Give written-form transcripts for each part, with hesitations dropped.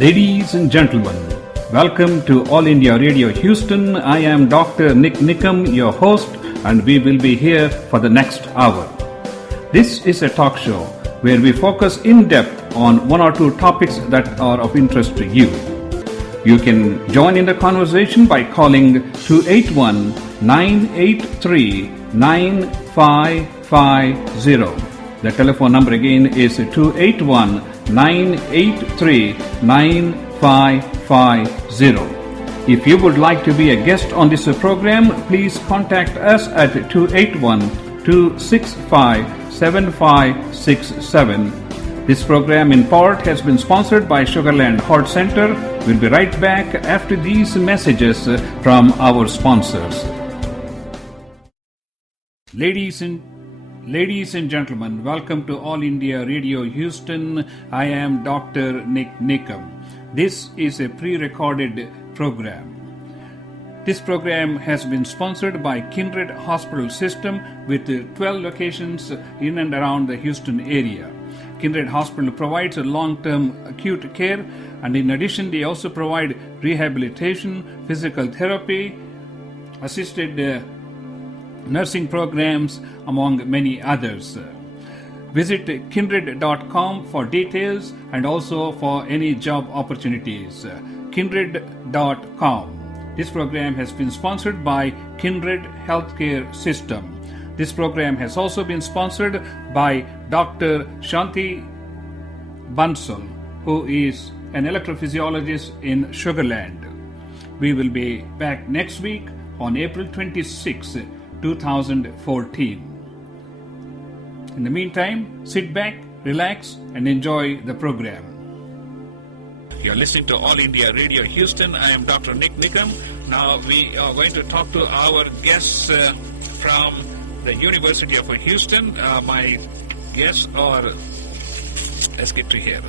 Ladies and gentlemen, welcome to All India Radio Houston. I am Dr. Nick Nickum, your host, and we will be here for the next hour. This is a talk show where we focus in depth on one or two topics that are of interest to you. You can join in the conversation by calling 281-983-9550. The telephone number again is 281-983-9550. If you would like to be a guest on this program, please contact us at 281-265-7567. This program in part has been sponsored by Sugarland Heart Center. We'll be right back after these messages from our sponsors. Ladies and gentlemen, welcome to All India Radio Houston. I am Dr. Nick Nickum. This is a pre-recorded program. This program has been sponsored by Kindred Hospital System with 12 locations in and around the Houston area. Kindred Hospital provides a long-term acute care, and in addition they also provide rehabilitation, physical therapy, assisted nursing programs, among many others. Visit kindred.com for details and also for any job opportunities. Kindred.com. This program has been sponsored by Kindred Healthcare System. This program has also been sponsored by Dr. Shanti Bansal, who is an electrophysiologist in Sugarland. We will be back next week on April 26, 2014. In the meantime, sit back, relax, and enjoy the program. You're listening to All India Radio Houston. I am Dr. Nick Nickum. Now we are going to talk to our guests from the University of Houston. My guests are, let's get to here.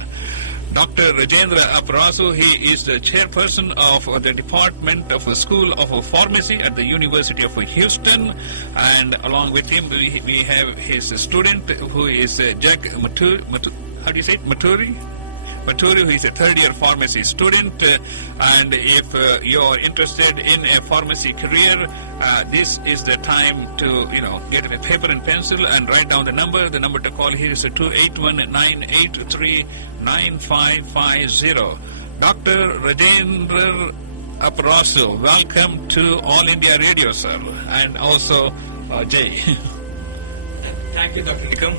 Dr. Rajendra Aparasu, he is the chairperson of the Department of School of Pharmacy at the University of Houston, and along with him we have his student who is Jack Maturi, who is a third-year pharmacy student, and if you are interested in a pharmacy career, this is the time to get a paper and pencil and write down the number. The number to call here is 281-983-9550. Dr. Rajendra Aparasu, welcome to All India Radio, sir, and also Jay. Thank you, Dr. Nickum.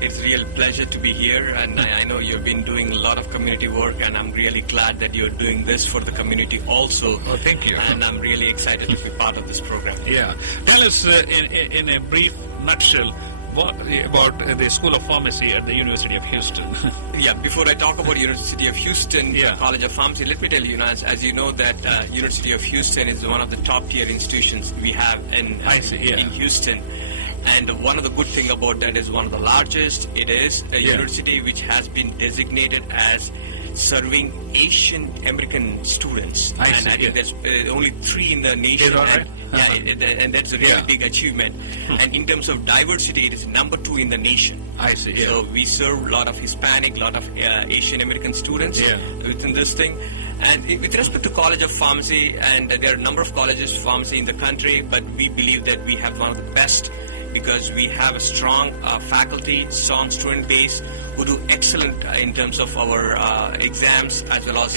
It's a real pleasure to be here, and I know you've been doing a lot of community work, and I'm really glad that you're doing this for the community also. Oh, thank you. And I'm really excited to be part of this program. Yeah. Tell us in a brief nutshell about the School of Pharmacy at the University of Houston. Yeah, before I talk about University of Houston, College of Pharmacy, let me tell you, as you know, that University of Houston is one of the top-tier institutions we have in Houston. And one of the good things about that is one of the largest. It is a university which has been designated as serving Asian American students. I think there's only 3 in the nation. And that's a really big achievement. And in terms of diversity, it is number 2 in the nation. I see. So we serve a lot of Hispanic, a lot of Asian American students within this thing. And with respect to College of Pharmacy, and there are a number of colleges of pharmacy in the country, but we believe that we have one of the best, because we have a strong faculty, strong student base who do excellent in terms of our exams as well as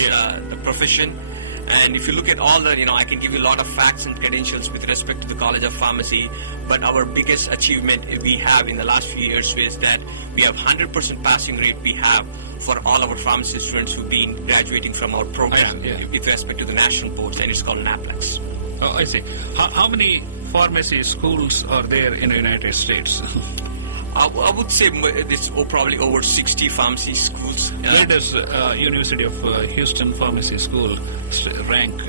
the profession. And if you look at all the, I can give you a lot of facts and credentials with respect to the College of Pharmacy, but our biggest achievement we have in the last few years is that we have 100% passing rate we have for all our pharmacy students who've been graduating from our program with respect to the national boards, and it's called NAPLEX. Oh, I see. How many pharmacy schools are there in the United States? I would say there's probably over 60 pharmacy schools. Where does University of Houston Pharmacy School rank?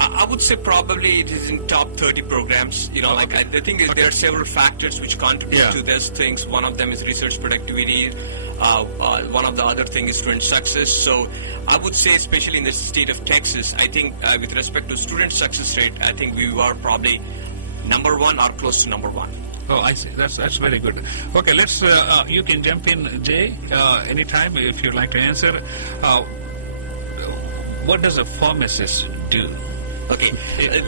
I would say probably it is in top 30 programs. The thing is, there are several factors which contribute to these things. One of them is research productivity. One of the other things is student success. So I would say, especially in the state of Texas, I think with respect to student success rate, I think we are probably number 1 or close to number 1. Oh, I see. That's very good. Okay, let's. You can jump in, Jay, anytime if you'd like to answer. what does a pharmacist do? Okay,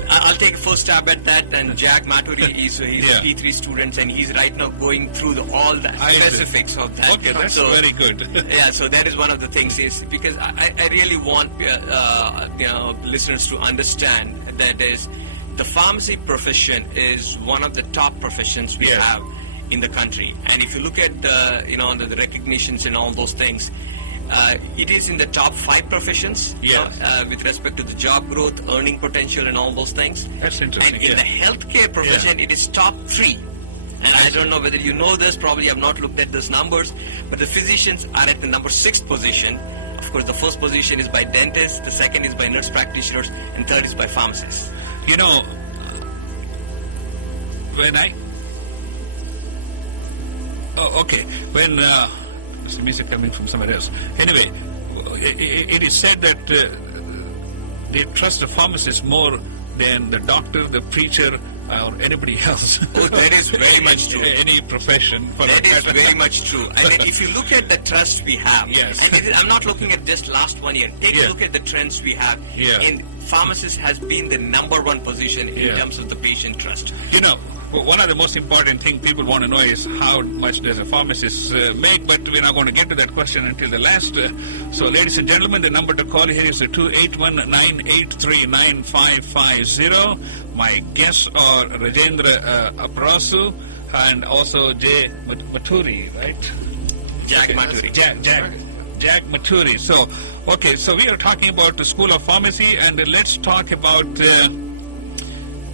I'll take first stab at that. And Jack Maturi, he's a P3 student, and he's right now going through all the specifics of that. Okay, that's very good. Yeah, so that is one of the things, is because I really want listeners to understand that is the pharmacy profession is one of the top professions we have in the country. And if you look at the recognitions and all those things, it is in the top 5 professions with respect to the job growth, earning potential, and all those things. That's interesting. And in the healthcare profession, it is top 3. And I don't know whether you know this, probably I've not looked at those numbers, but the physicians are at the number 6th position. Of course, the first position is by dentists, the second is by nurse practitioners, and third is by pharmacists. You know, when the music coming from somewhere else. Anyway, it is said that they trust the pharmacist more than the doctor, the preacher, or anybody else. Oh, that is very much true. Any profession. That is very much true. And if you look at the trust we have, and I'm not looking at just last 1 year, take a look at the trends we have. In pharmacist has been the number 1 position in terms of the patient trust. You know, one of the most important things people want to know is how much does a pharmacist make, but we're not going to get to that question until the last. So, ladies and gentlemen, the number to call here is 281-983-9550. My guests are Rajendra Aprasu and also Jay Maturi, right? Jack Maturi. Jack Maturi. So, okay, so we are talking about the School of Pharmacy, and let's talk about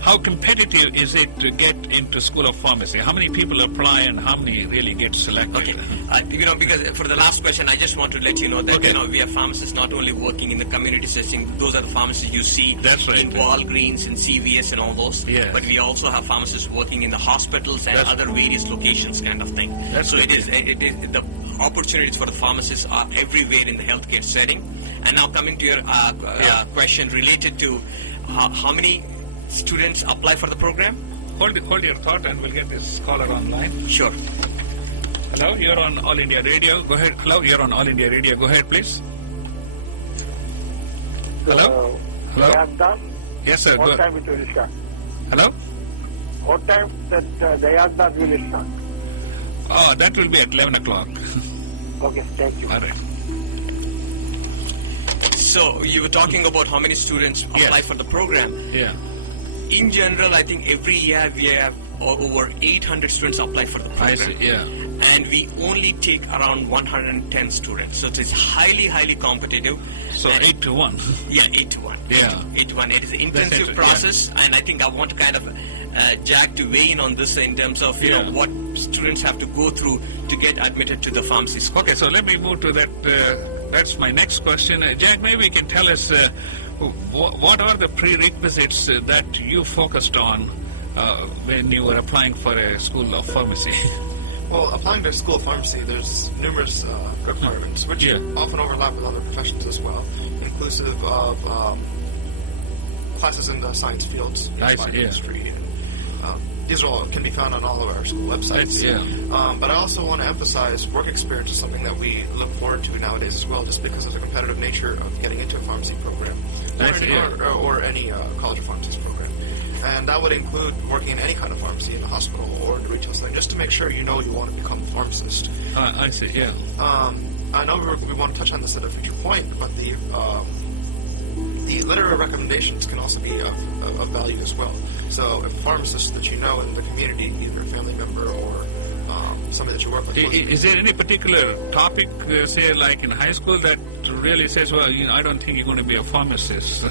how competitive is it to get into School of Pharmacy? How many people apply and how many really get selected? Okay. Because for the last question, I just want to let you know that we have pharmacists not only working in the community setting. Those are the pharmacists you see in Walgreens and CVS and all those. Yes. But we also have pharmacists working in the hospitals and other various locations, kind of thing. So it is the opportunities for the pharmacists are everywhere in the healthcare setting. And now coming to your question related to how many students apply for the program? Hold your thought and we'll get this caller online. Sure. Hello, you're on All India Radio. Go ahead. Hello, you're on All India Radio. Go ahead, please. Hello? Hello? Yes, sir. What time it will start? Hello? What time that Dayagda will start? Oh, that will be at 11 o'clock. Okay, thank you. All right. So you were talking about how many students apply for the program. Yeah. In general, I think every year we have over 800 students apply for the program. I see, yeah. And we only take around 110 students. So it's highly, highly competitive. So 8 to 1. Yeah, 8 to 1. Yeah. 8 to 1. It is an intensive process. And I think I want to kind of, Jack, to weigh in on this in terms of, what students have to go through to get admitted to the pharmacy school. Okay, so let me move to that. That's my next question. Jack, maybe you can tell us what are the prerequisites that you focused on when you were applying for a School of Pharmacy? Well, applying to a School of Pharmacy, there's numerous requirements, which often overlap with other professions as well, inclusive of classes in the science fields, chemistry. These are all can be found on all of our school websites. But I also want to emphasize work experience is something that we look forward to nowadays as well, just because of the competitive nature of getting into a pharmacy program or any college of pharmacist program. And that would include working in any kind of pharmacy, in a hospital or in a retail setting, just to make sure you know you want to become a pharmacist. I see, yeah. I know we want to touch on this at a future point, but the letter of recommendations can also be of value as well. So if a pharmacist that you know in the community, either a family member or somebody that you work with. Is there any particular topic, say like in high school, that really says, well, I don't think you're going to be a pharmacist?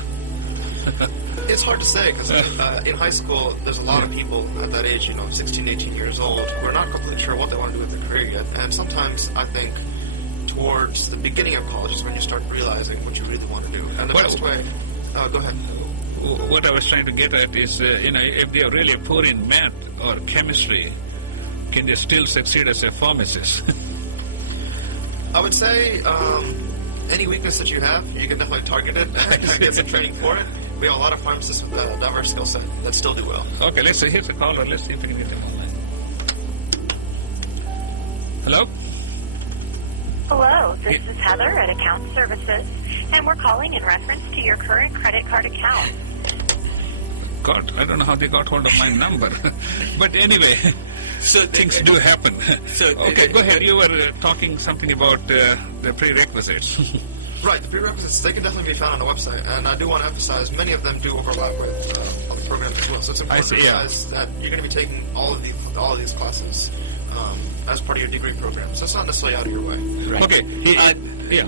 It's hard to say because in high school there's a lot of people at that age, 16, 18 years old, who are not completely sure what they want to do with their career yet. And sometimes I think towards the beginning of college is when you start realizing what you really want to do. And the best way... go ahead. What I was trying to get at is, if they are really poor in math or chemistry, can they still succeed as a pharmacist? I would say any weakness that you have, you can definitely target it and get some training for it. We have a lot of pharmacists with a diverse skill set that still do well. Okay, let's see. Here's a caller. Let's see if we can get him online. Hello? Hello, this is Heather at Account Services, and we're calling in reference to your current credit card account. God, I don't know how they got hold of my number. But anyway, So things do happen. Okay, go ahead. You were talking something about the prerequisites. Right, the prerequisites, they can definitely be found on the website, and I do want to emphasize many of them do overlap with other programs as well. So it's important to realize that you're going to be taking all of these classes as part of your degree program. So it's not necessarily out of your way. Right. Okay.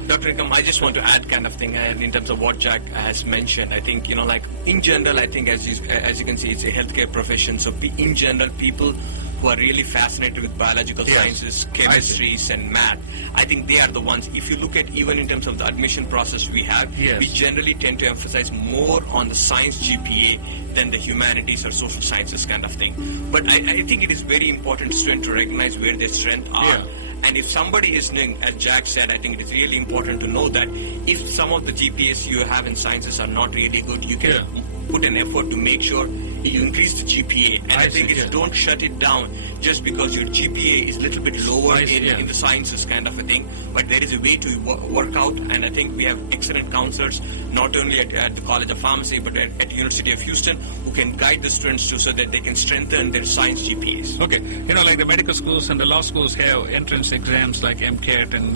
Dr. Nikam, I just want to add kind of thing in terms of what Jack has mentioned. I think, like in general, I think as you can see, it's a healthcare profession. So in general, people who are really fascinated with biological sciences, chemistries, and math, I think they are the ones. If you look at even in terms of the admission process we have, we generally tend to emphasize more on the science GPA than the humanities or social sciences kind of thing. But I think it is very important to recognize where their strengths are. And if somebody is doing, as Jack said, I think it is really important to know that if some of the GPAs you have in sciences are not really good, you can put an effort to make sure you increase the GPA. And I think don't shut it down just because your GPA is a little bit lower in the sciences kind of a thing. But there is a way to work out, and I think we have excellent counselors, not only at the College of Pharmacy, but at University of Houston, who can guide the students so that they can strengthen their science GPAs. Okay. Like the medical schools and the law schools have entrance exams like MCAT and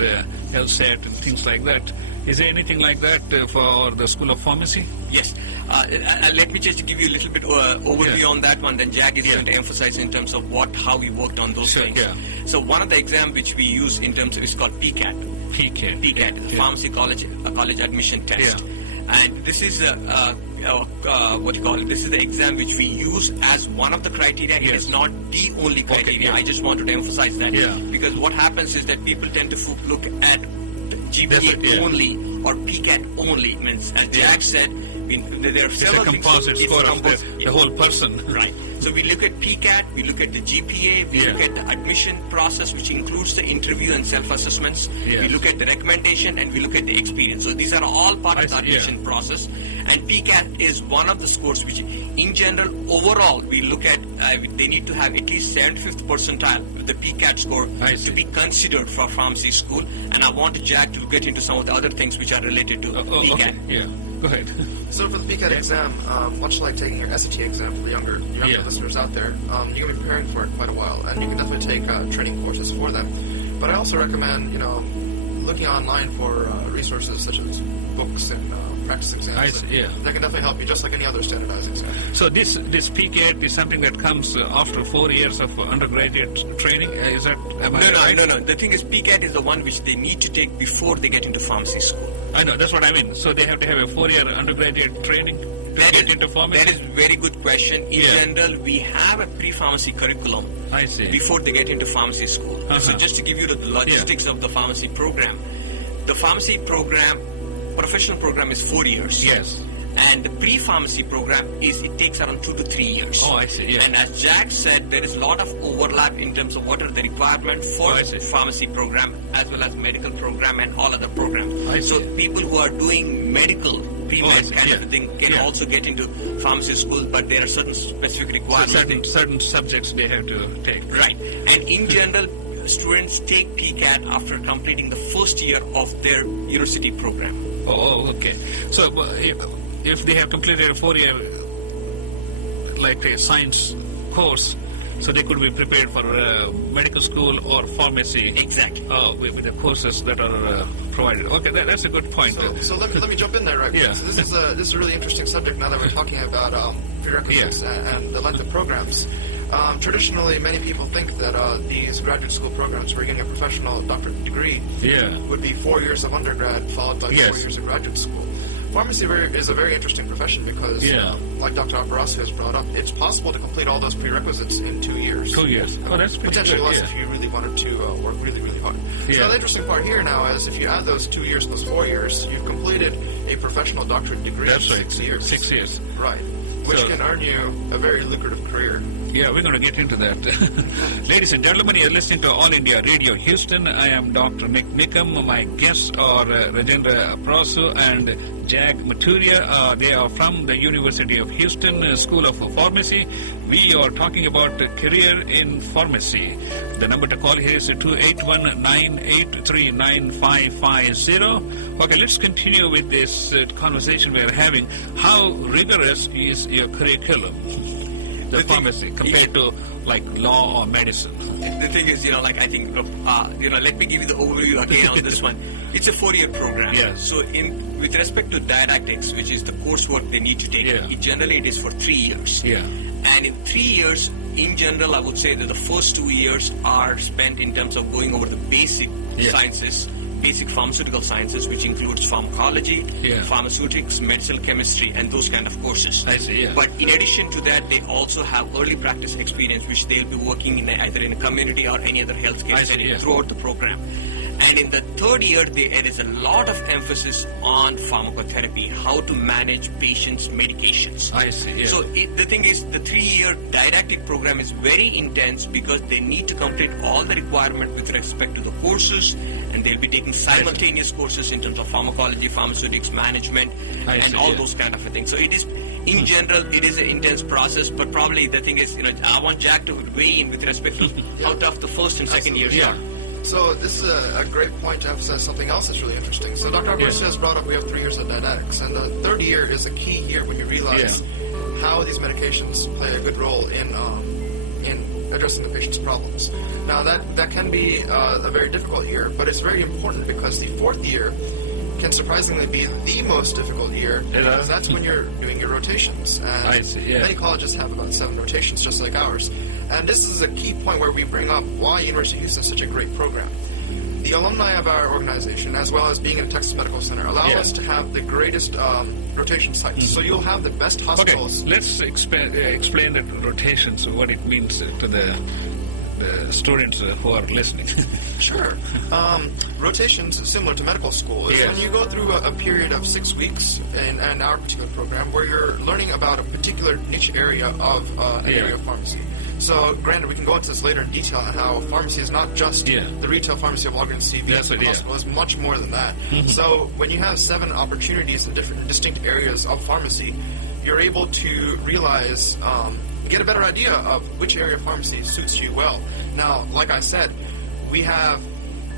LSAT and things like that. Is there anything like that for the School of Pharmacy? Yes. Let me just give you a little bit overview on that one. Then Jack is going to emphasize in terms of how we worked on those things. So one of the exams which we use in terms of is called PCAT. PCAT, the Pharmacy College Admission Test. And this is This is the exam which we use as one of the criteria. It is not the only criteria. I just wanted to emphasize that because what happens is that people tend to look at GPA only or PCAT only. Means, as Jack said, there are several things. It's a composite score of the whole person. Right. So we look at PCAT, we look at the GPA, we look at the admission process, which includes the interview and self-assessments. We look at the recommendation, and we look at the experience. So these are all part of the admission process. And PCAT is one of the scores which, in general, overall, we look at, they need to have at least 75th percentile with the PCAT score to be considered for pharmacy school. And I want Jack to get into some of the other things which are related to PCAT. Go ahead. So for the PCAT exam, much like taking your SAT exam for the younger listeners out there, you're going to be preparing for it quite a while, and you can definitely take training courses for them. But I also recommend, looking online for resources such as books and practice exams. That can definitely help you, just like any other standardized exam. So this PCAT is something that comes after 4 years of undergraduate training? Is that... No. The thing is, PCAT is the one which they need to take before they get into pharmacy school. I know, that's what I mean. So they have to have a 4-year undergraduate training to get into pharmacy? That is a very good question. In general, we have a pre-pharmacy curriculum before they get into pharmacy school. So just to give you the logistics of the pharmacy program, the pharmacy program, professional program is 4 years. Yes. And the pre-pharmacy program it takes around 2 to 3 years. Oh, I see. And as Jack said, there is a lot of overlap in terms of what are the requirements for pharmacy program as well as medical program and all other programs. So people who are doing medical pre-med kind of thing can also get into pharmacy school, but there are certain specific requirements. Certain subjects they have to take. Right. And in general, students take PCAT after completing the first year of their university program. Oh, okay. So if they have completed a 4-year, like a science course, so they could be prepared for medical school or pharmacy. Exactly. With the courses that are provided. Okay, that's a good point. So let me jump in there, right? So this is a really interesting subject now that we're talking about prerequisites and the length of programs. Traditionally, many people think that these graduate school programs for getting a professional doctorate degree would be 4 years of undergrad followed by 4 years of graduate school. Pharmacy is a very interesting profession because, like Dr. Aparasu has brought up, it's possible to complete all those prerequisites in 2 years. 2 years. Oh, that's pretty potentially good, less if you really wanted to work really, really hard. So the interesting part here now is if you add those 2 years plus 4 years, you've completed a professional doctorate degree in 6 years. 6 years. Right. Which can earn you a very lucrative career Yeah, we're going to get into that. Ladies and gentlemen, you're listening to All India Radio Houston. I am Dr. Nick Nickham. My guests are Rajendra Prasu and Jag Maturia. They are from the University of Houston School of Pharmacy. We are talking about career in pharmacy. The number to call here is 281-983-9550. Okay, let's continue with this conversation we're having. How rigorous is your curriculum? The pharmacy compared to like law or medicine. The thing is, I think, let me give you the overview again on this one. It's a 4-year program. Yes. So with respect to didactics, which is the coursework they need to take, generally it is for 3 years. Yeah. And in 3 years, in general, I would say that the first 2 years are spent in terms of going over the basic sciences, basic pharmaceutical sciences, which includes pharmacology, pharmaceutics, medicinal chemistry, and those kind of courses. I see, yeah. But in addition to that, they also have early practice experience, which they'll be working in either in a community or any other healthcare setting throughout the program. And in the 3rd year, there is a lot of emphasis on pharmacotherapy, how to manage patients' medications. I see, yeah. So the thing is, the 3-year didactic program is very intense because they need to complete all the requirement with respect to the courses, and they'll be taking simultaneous courses in terms of pharmacology, pharmaceutics, management, and all those kind of things. So it is, in general, it is an intense process, but probably the thing is, I want Jack to weigh in with respect to how tough the 1st and 2nd years are. So this is a great point to emphasize something else that's really interesting. So Dr. Garcia has brought up we have 3 years of didactics, and the 3rd year is a key year when you realize how these medications play a good role in addressing the patient's problems. Now that can be a very difficult year, but it's very important because the 4th year can surprisingly be the most difficult year because that's when you're doing your rotations. And many colleges have about 7 rotations just like ours. And this is a key point where we bring up why University of Houston is such a great program. The alumni of our organization, as well as being in a Texas Medical Center, allow us to have the greatest rotation sites. So you'll have the best hospitals. Okay, let's explain the rotations, what it means to the students who are listening. Sure. Rotations, similar to medical school, is when you go through a period of 6 weeks in our particular program where you're learning about a particular niche area of an area of pharmacy. So, granted, we can go into this later in detail on how pharmacy is not just the retail pharmacy of Walgreens, CVS, and hospital. It's much more than that. So, when you have 7 opportunities in different distinct areas of pharmacy, you're able to realize, get a better idea of which area of pharmacy suits you well. Now, like I said, we have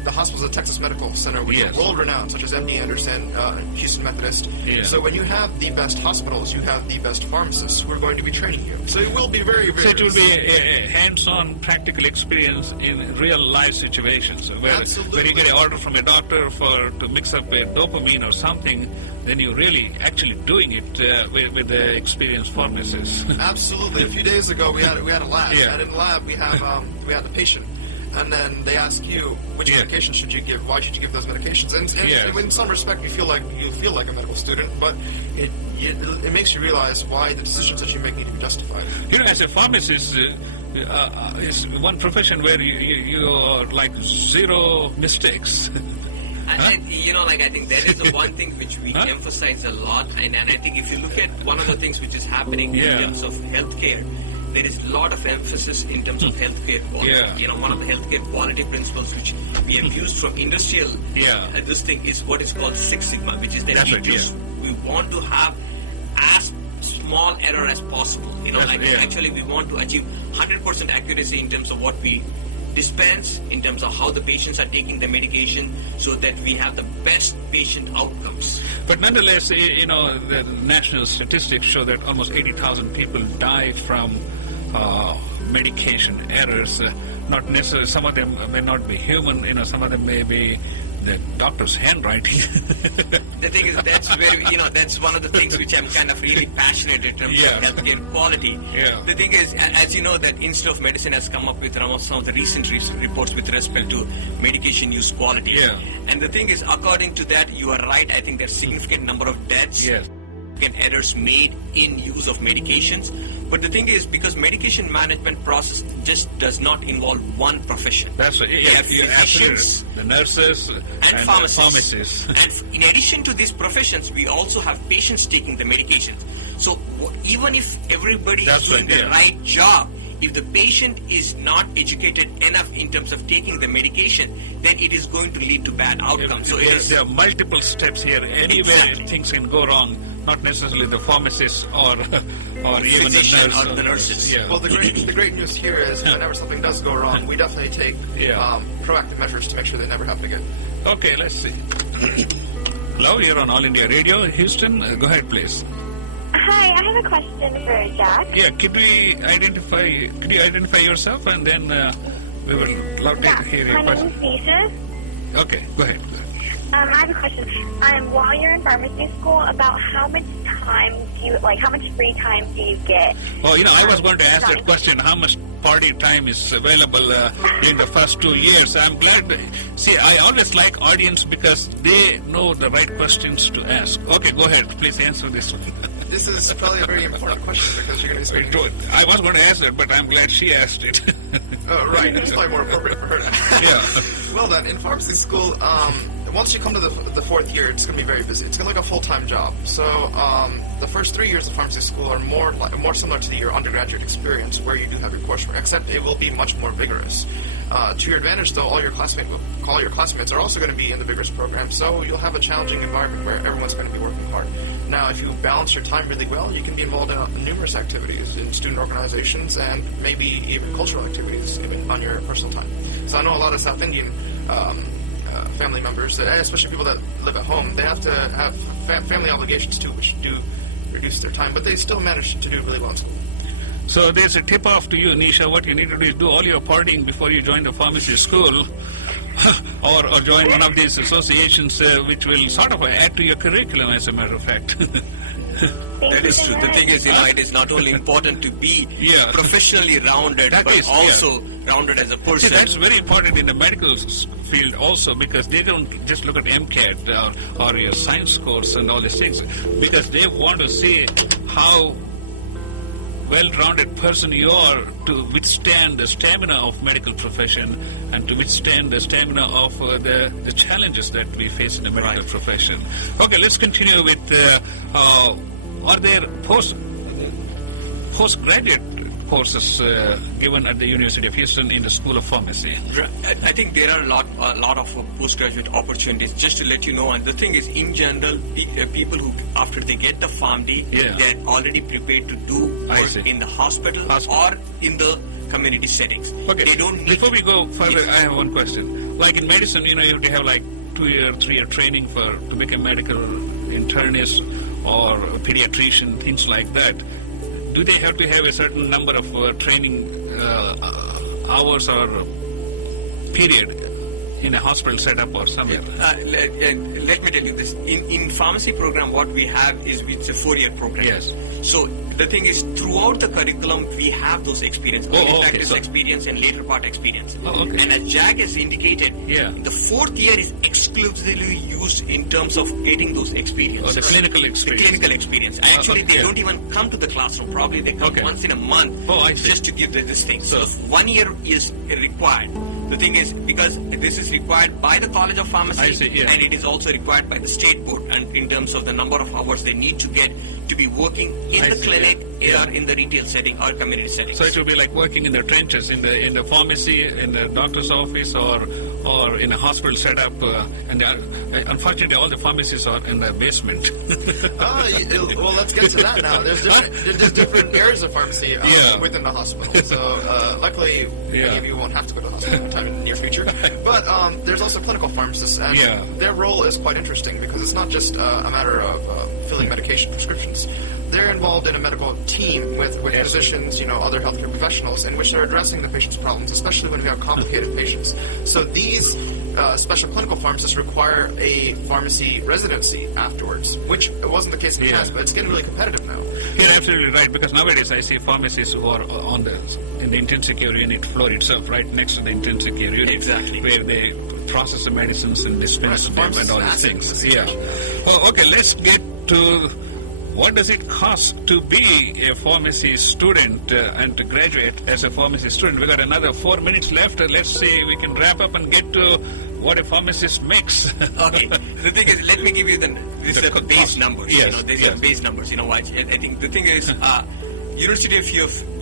the hospitals at Texas Medical Center, which are world-renowned, such as MD Anderson, Houston Methodist. So when you have the best hospitals, you have the best pharmacists who are going to be training you. So it will be very, very... So it will be a hands-on practical experience in real-life situations. Where you get an order from a doctor to mix up a dopamine or something, then you're really actually doing it with the experienced pharmacists. Absolutely. A few das ago, we had a lab. And in the lab, we had the patient. And then they ask you which medication should you give, why should you give those medications, and in some respect you feel like a medical student, but it makes you realize why the decisions that you make need to be justified. As a pharmacist, is one profession where you are like 0 mistakes. I think that is the one thing which we emphasize a lot, and I think if you look at one of the things which is happening in terms of healthcare, there is a lot of emphasis in terms of healthcare quality. One of the healthcare quality principles which we have used from industrial this thing is what is called Six Sigma, which is that we want to have as small error as possible. Actually we want to achieve 100% accuracy in terms of what we dispense, in terms of how the patients are taking the medication, so that we have the best patient outcomes. But nonetheless, the national statistics show that almost 80,000 people die from medication errors. Not necessarily, some of them may not be human, some of them may be the doctor's handwriting. The thing is, that's one of the things which I'm kind of really passionate in terms of healthcare quality. The thing is, as you know, that Institute of Medicine has come up with some of the recent reports with respect to medication use quality. And the thing is, according to that, you are right. I think there's significant number of deaths. Errors made in use of medications. But the thing is, because medication management process just does not involve one profession. That's right. We have physicians, the nurses, and pharmacists. And in addition to these professions, we also have patients taking the medications. So even if everybody is doing the right job, if the patient is not educated enough in terms of taking the medication, then it is going to lead to bad outcomes. So There are multiple steps here. Anywhere Exactly. things can go wrong, not necessarily the pharmacist or even the physician nurse. or the nurses. Yeah. Well, the great news here is whenever something does go wrong, we definitely take Yeah. proactive measures to make sure they never happen again. Okay, let's see. Hello, you're on All India Radio, Houston. Go ahead, please. Hi, I have a question for Jack. Yeah, could you identify yourself, and then we will love to hear your my question. name's Nisha. Okay, go ahead. I have a question. While you're in pharmacy school, about how much time how much free time do you get? Oh, I was going to ask that question. How much party time is available in the first 2 years? I'm glad. See, I always like audience because they know the right questions to ask. Okay, go ahead. Please answer this one. This is probably a very important question because you're going to be speaking. I was going to ask it, but I'm glad she asked it. Oh, right. It's probably more appropriate for her to Yeah. Well then, in pharmacy school, once you come to the fourth year, it's going to be very busy. It's going to be like a full-time job. So the first 3 years of pharmacy school are more similar to your undergraduate experience, where you do have your coursework, except it will be much more vigorous. To your advantage, though, all your classmates are also going to be in the vigorous program, so you'll have a challenging environment where everyone's going to be working hard. Now, if you balance your time really well, you can be involved in numerous activities in student organizations and maybe even cultural activities even on your personal time. So I know a lot of South Indian family members, especially people that live at home, they have to have family obligations too, which do reduce their time, but they still manage to do really well in school. So there's a tip off to you, Nisha. What you need to do is do all your partying before you join the pharmacy school or join one of these associations which will sort of add to your curriculum, as a matter of fact. That is true. The thing is, it is not only important to be Yeah. professionally rounded, That but is, also rounded as a See, person. that's very important in the medical field also, because they don't just look at MCAT or your science course and all these things, because they want to see how well-rounded person you are to withstand the stamina of medical profession and to withstand the stamina of the challenges that we face in the medical Right. profession. Okay, let's continue with, are there postgraduate courses given at the University of Houston in the School of Pharmacy? I think there are a lot of postgraduate opportunities. Just to let you know, and the thing is, in general, people who after they get the PharmD, Yeah. they're already prepared to do I work see. in the hospital or in the community settings. Okay. They don't need Before we to- go further, Yes. I have one question. Like in medicine, you have to have like 2-year, 3-year training to become medical internist or a pediatrician, things like that. Do they have to have a certain number of training hours or period in a hospital setup or somewhere? Let me tell you this. In pharmacy program, what we have is it's a 4-year program. Yes. So the thing is, throughout the curriculum, we have those experience, Oh, okay. practice So- experience and later part experience. Oh, okay. And as Jack has indicated, Yeah. the 4th year is exclusively used in terms of getting those experiences. Oh, the clinical experience. The clinical experience. Actually, okay. they don't even come to the classroom. Probably they come Okay. once in a month Oh, I see. just to give this thing. So 1 year is required. The thing is, because this is required by the College of Pharmacy, I see, yeah. and it is also required by the state board, and in terms of the number of hours they need to get to be working in I the see, clinic yeah. or in the retail setting or community setting. So it will be like working in the trenches, in the pharmacy, in the doctor's office, or in a hospital setup. Unfortunately, all the pharmacies are in the basement. Well, let's get to that now. There's different areas of pharmacy Yeah. within the hospital. So luckily, Yeah. many of you won't have to go to the hospital anytime in the near future. But there's also clinical pharmacists, and Yeah. their role is quite interesting because it's not just a matter of filling medication prescriptions. They're involved in a medical team with Yes. physicians, other healthcare professionals, in which they're addressing the patient's problems, especially when we have complicated patients. So these special clinical pharmacists require a pharmacy residency afterwards, which wasn't the case in the Yeah. past, but it's getting really competitive now. You're absolutely right, because nowadays I see pharmacists who are in the intensive care unit floor itself, right next to the intensive care unit. Exactly. Where they process the medicines and dispense Right, them and all these pharmacists things. acid Yeah. Well, okay, let's get to what does it cost to be a pharmacy student and to graduate as a pharmacy student. We got another 4 minutes left. Let's see we can wrap up and get to what a pharmacist makes. Okay. The thing is, let me give you these The are base cost. numbers. Yes, These yes. are base numbers. Why? I think the thing is, University of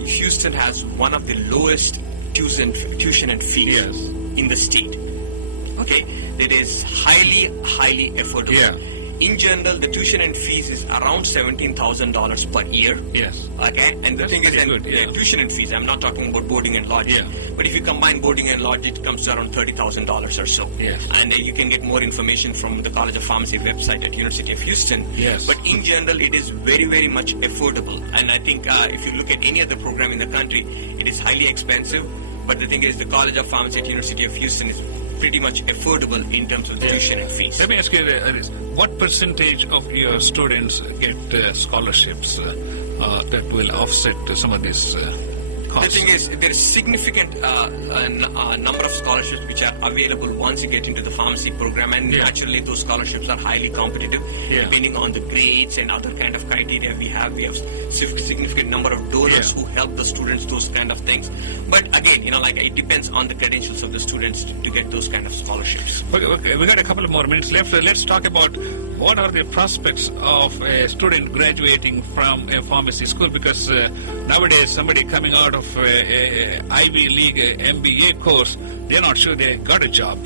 Houston has one of the lowest tuition and fees Yes. in the state. Okay, it is highly affordable. Yeah. In general, the tuition and fees is around $17,000 per year. Yes. Okay, and the That's thing is, pretty that good, yeah. tuition and fees, I'm not talking about boarding and lodging, Yeah. but if you combine boarding and lodging, it comes to around $30,000 or so. Yes. And you can get more information from the College of Pharmacy website at University of Houston. Yes. But in general, it is very much affordable. And I think if you look at any other program in the country, it is highly expensive. But the thing is, the College of Pharmacy at University of Houston is pretty much affordable in terms of the tuition and fees. Let me ask you this. What percentage of your students get scholarships that will offset some of these The costs? thing is, there is significant number of scholarships which are available once you get into the pharmacy program, and Yeah. naturally those scholarships are highly competitive, Yeah. depending on the grades and other kind of criteria we have. We have significant number of donors Yeah. who help the students, those kind of things. But again, like it depends on the credentials of the students to get those kind of scholarships. Okay, we got a couple of more minutes left. Let's talk about what are the prospects of a student graduating from a pharmacy school, because nowadays somebody coming out of a Ivy League MBA course, they're not sure they got a job.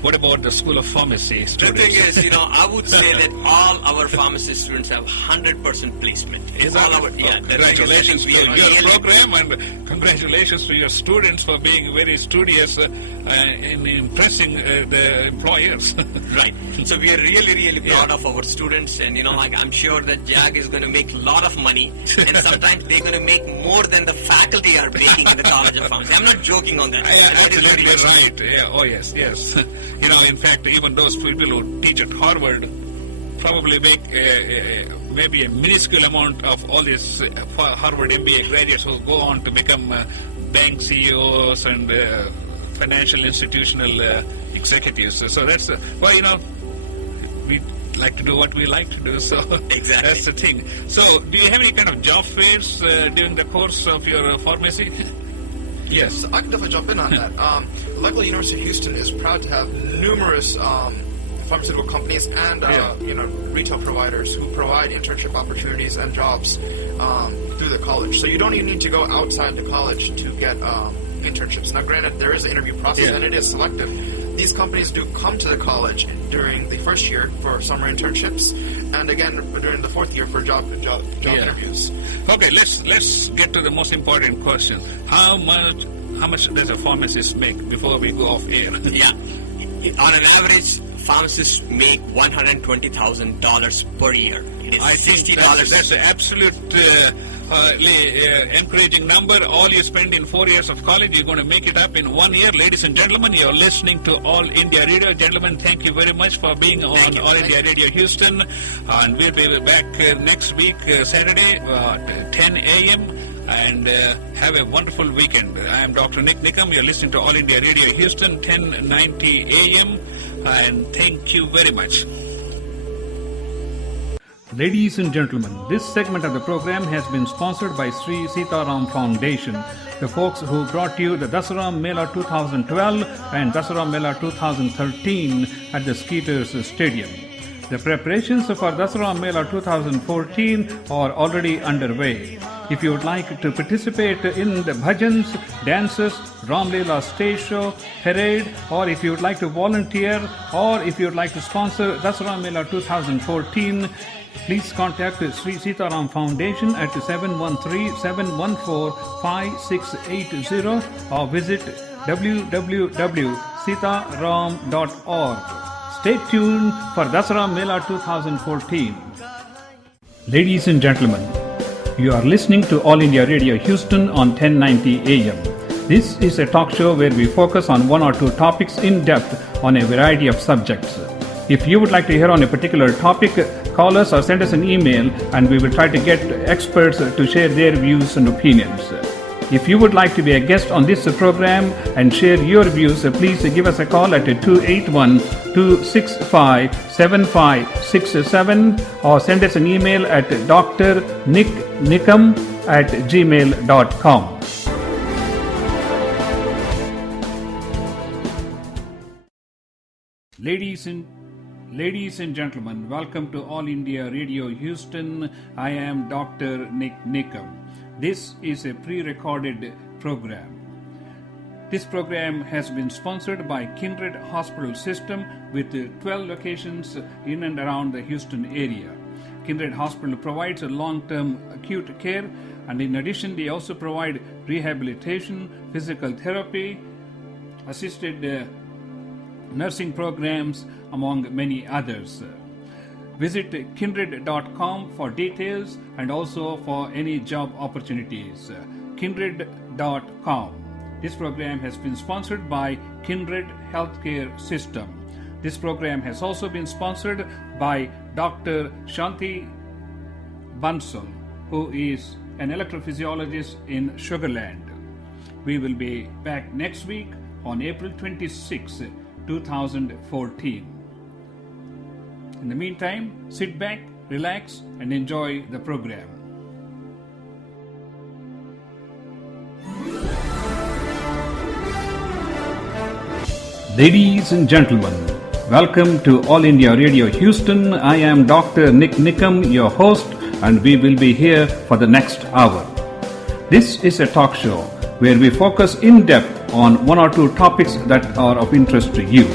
What about the School of Pharmacy The students? thing is, I would say that all our pharmacy students have 100% placement. Is All that- our, yeah, the thing is, I congratulations think to we are your really- program, and congratulations to your students for being very studious in impressing the employers. Right. So we are really proud of our students, and I'm sure that JAG is going to make a lot of money, and sometimes they're going to make more than the faculty are making in the College of Pharmacy. I'm not joking on that. That is very Absolutely much- right. Yeah. Oh yes, yes. In fact, even those people who teach at Harvard probably make maybe a minuscule amount of all these Harvard MBA graduates who go on to become bank CEOs and financial institutional executives. So that's we like to do what we like to do. So Exactly. that's the thing. So do you have any kind of job fairs during the course of your pharmacy? Yes. I can definitely jump in on that. Luckily, University of Houston is proud to have numerous pharmaceutical companies and retail providers who provide internship opportunities and jobs through the college. So you don't even need to go outside the college to get internships. Now, granted, there is an interview process Yeah. and it is selective. These companies do come to the college during the first year for summer internships, and again during the fourth year for job Yeah. interviews. Okay, let's get to the most important question. How much does a pharmacist make before we go off air? Yeah. On an average, pharmacists make $120,000 per year. It is I think $60. that's an absolute encouraging number. All you spend in 4 years of college, you're going to make it up in 1 year. Ladies and gentlemen, you're listening to All India Radio. Gentlemen, thank you very much for being on you. All India Radio Houston. And we'll be back next week, Saturday, at 10 a.m. And have a wonderful weekend. I am Dr. Nick Nickham. You're listening to All India Radio Houston, 1090 a.m. And thank you very much. Ladies and gentlemen, this segment of the program has been sponsored by Sri Sitaram Foundation, the folks who brought you the Dasara Mela 2012 and Dasara Mela 2013 at the Skeeters Stadium. The preparations for Dasara Mela 2014 are already underway. If you would like to participate in the bhajans, dances, Ram Leela stage show, parade, or if you would like to volunteer, or if you would like to sponsor Dasara Mela 2014, please contact Sri Sitaram Foundation at 713-714-5680 or visit www.sitaram.org. Stay tuned for Dasara Mela 2014. Ladies and gentlemen, you are listening to All India Radio Houston on 1090 AM. This is a talk show where we focus on one or two topics in depth on a variety of subjects. If you would like to hear on a particular topic, call us or send us an email and we will try to get experts to share their views and opinions. If you would like to be a guest on this program and share your views, please give us a call at 281-265-7567 or send us an email at drnicknickham@gmail.com. Ladies and gentlemen, welcome to All India Radio Houston. I am Dr. Nick Nickham. This is a pre-recorded program. This program has been sponsored by Kindred Hospital System with 12 locations in and around the Houston area. Kindred Hospital provides a long-term acute care, and in addition they also provide rehabilitation, physical therapy, assisted nursing programs, among many others. Visit kindred.com for details and also for any job opportunities. Kindred.com. This program has been sponsored by Kindred Healthcare System. This program has also been sponsored by Dr. Shanti Bansal, who is an electrophysiologist in Sugar Land. We will be back next week on April 26, 2014. In the meantime, sit back, relax, and enjoy the program. Ladies and gentlemen, welcome to All India Radio Houston. I am Dr. Nick Nickum, your host, and we will be here for the next hour. This is a talk show where we focus in depth on one or two topics that are of interest to you.